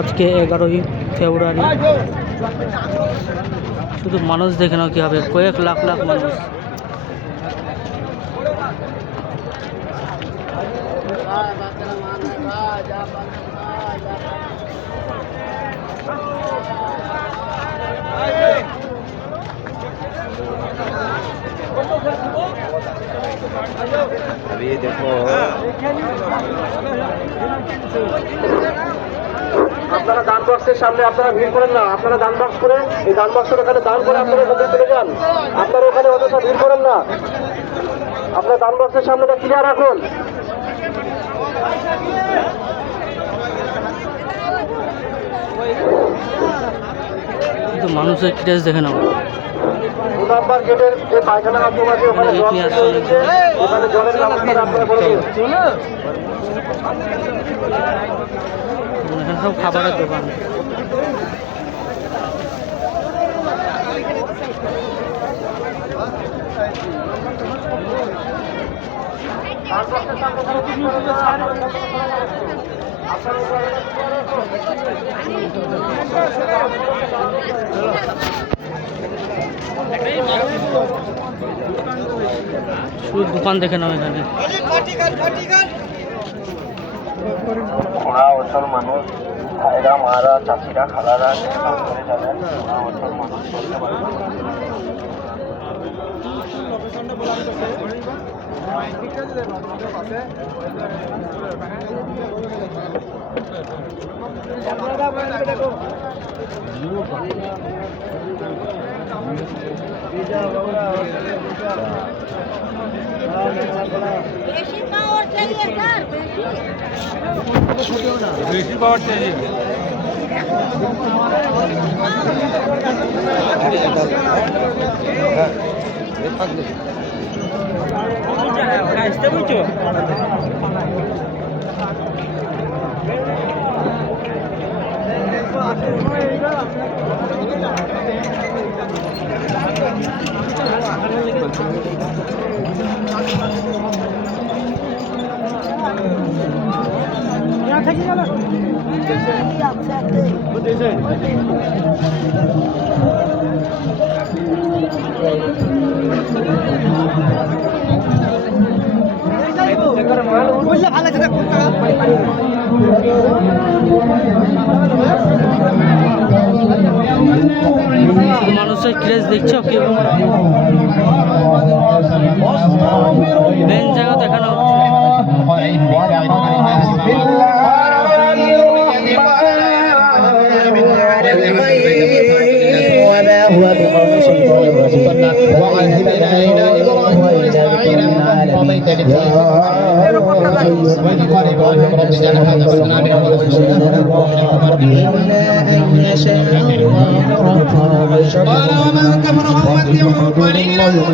আজকে 11ই ফেব্রুয়ারি। শুধু মানুষ দেখে নাও কি হবে, কয়েক লাখ লাখ মানুষ। अभी देखो আপনারা দান বক্সের সামনে আপনারা ভিড় করেন না, আপনারা দান বক্স করে এই দান বক্সের ওখানে দান করে আপনারা ওখানে চলে যান। আপনারা ওখানে অতটা ভিড় করেন না, আপনারা দান বক্সের সামনেটা ক্লিয়ার রাখুন। কিন্তু মানুষের ক্রেজ দেখে নাও। 2 নম্বর গেটের যে পায়খানা বাথরুম আছে ওখানে জল রয়েছে, ওখানে জলের ব্যবস্থা আপনারা করে দিন। এখানে সব খাবারের দোকান। শুধু দোকান দেখে নাও এখানে। ওরা অঞ্চল মানুষ, ভাইরা মারা চাষিরা খালারা করে যাবেন। ওরা অঞ্চল মানুষ চলতে পারবে। बेसी पावर चाहिए सर, बेसी पावर चाहिए। মানুষের ক্রেজ দেখছো কি মেন জায়গা দেখানো قال ومن كفر فإن الله